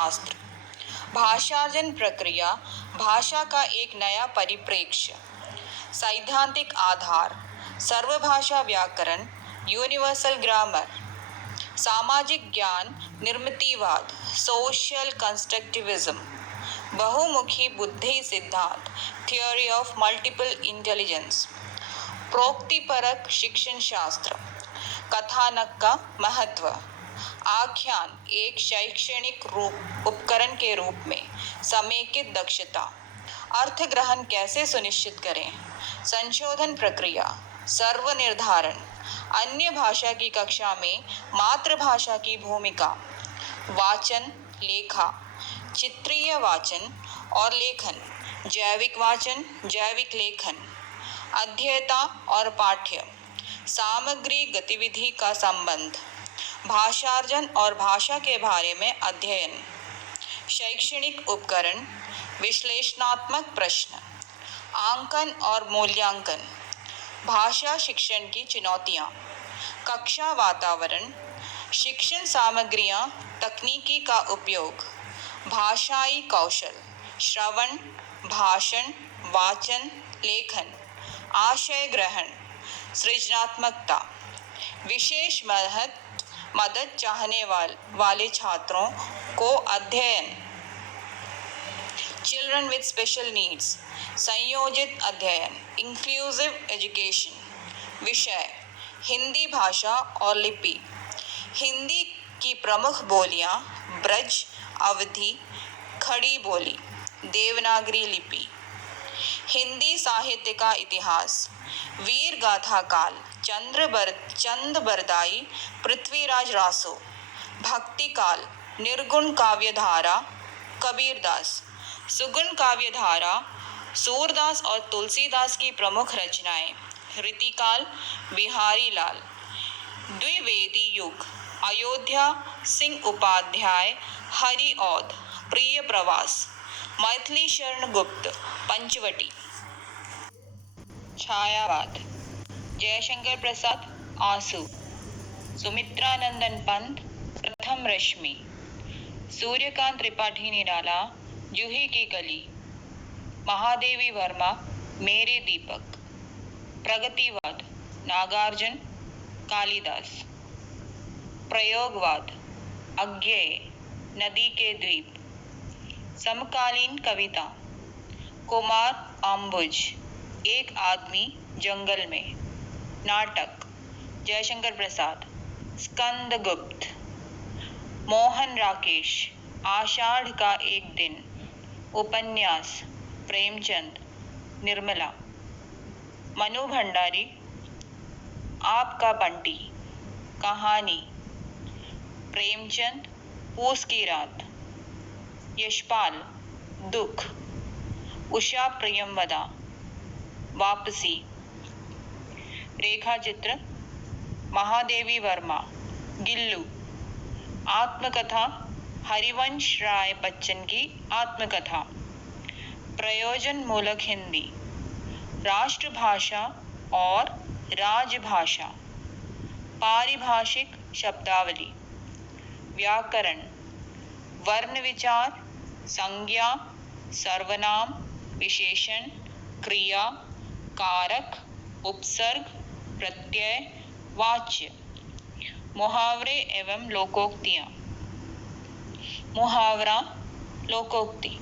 शास्त्र। भाषार्जन प्रक्रिया भाषा का एक नया परिप्रेक्ष्य। सैद्धांतिक आधार सर्वभाषा व्याकरण, यूनिवर्सल ग्रामर। सामाजिक ज्ञान निर्मितिवाद, सोशल कंस्ट्रक्टिविज्म। बहुमुखी बुद्धि सिद्धांत, थियोरी ऑफ मल्टीपल इंटेलिजेंस। प्रोक्तिपरक शिक्षण शास्त्र। कथानक का महत्व। आख्यान एक शैक्षणिक उपकरण के रूप में। समेकित दक्षता। अर्थ ग्रहण कैसे सुनिश्चित करें। संशोधन प्रक्रिया। सर्व निर्धारण। अन्य भाषा की कक्षा में मातृभाषा की भूमिका। वाचन लेखा, चित्रीय वाचन और लेखन, जैविक वाचन, जैविक लेखन। अध्येता और पाठ्य सामग्री गतिविधि का संबंध। भाषार्जन और भाषा के बारे में अध्ययन। शैक्षणिक उपकरण, विश्लेषणात्मक प्रश्न। आंकन और मूल्यांकन। भाषा शिक्षण की चुनौतियाँ। कक्षा वातावरण, शिक्षण सामग्रियाँ, तकनीकी का उपयोग। भाषाई कौशल, श्रवण, भाषण, वाचन, लेखन। आशय ग्रहण, सृजनात्मकता। विशेष मदद चाहने वाले छात्रों को अध्ययन। चिल्ड्रन विद स्पेशल नीड्स, संयोजित अध्ययन, इंक्लूसिव एजुकेशन। विषय हिंदी भाषा और लिपि। हिंदी की प्रमुख बोलियां ब्रज, अवधी, खड़ी बोली, देवनागरी लिपि। हिंदी साहित्य का इतिहास। वीर गाथा काल, चंद बरदाई, पृथ्वीराज रासो। भक्ति काल, निर्गुण काव्यधारा, कबीरदास। सुगुण काव्यधारा, सूरदास और तुलसीदास की प्रमुख रचनाएं। रीतिकाल, बिहारी लाल। द्विवेदी युग, अयोध्या सिंह उपाध्याय, हरि औध, प्रिय प्रवास। मैथिली शरण गुप्त, पंचवटी। छायावाद, जयशंकर प्रसाद, आंसू। सुमित्रानंदन पंत, प्रथम रश्मि। सूर्यकांत त्रिपाठी निराला, जूही की कली। महादेवी वर्मा, मेरे दीपक। प्रगतिवाद, नागार्जुन, कालिदास। प्रयोगवाद, अज्ञेय, नदी के द्वीप। समकालीन कविता, कुमार अंबुज, एक आदमी जंगल में। नाटक, जयशंकर प्रसाद, स्कंदगुप्त। मोहन राकेश, आषाढ़ का एक दिन। उपन्यास, प्रेमचंद, निर्मला। मनु भंडारी, आपका बंटी। कहानी, प्रेमचंद, पूस की रात। यशपाल, दुख। उषा प्रियमवदा, वापसी। रेखा चित्र, महादेवी वर्मा, गिल्लू। आत्मकथा, हरिवंश राय बच्चन की आत्मकथा। प्रयोजन मूलक हिंदी, राष्ट्रभाषा और राजभाषा। पारिभाषिक शब्दावली। व्याकरण, वर्ण विचार, संज्ञा, सर्वनाम, विशेषण, क्रिया, कारक, उपसर्ग, प्रत्यय, वाच्य। मुहावरे एवं लोकोक्तियाँ। मुहावरा, लोकोक्ति।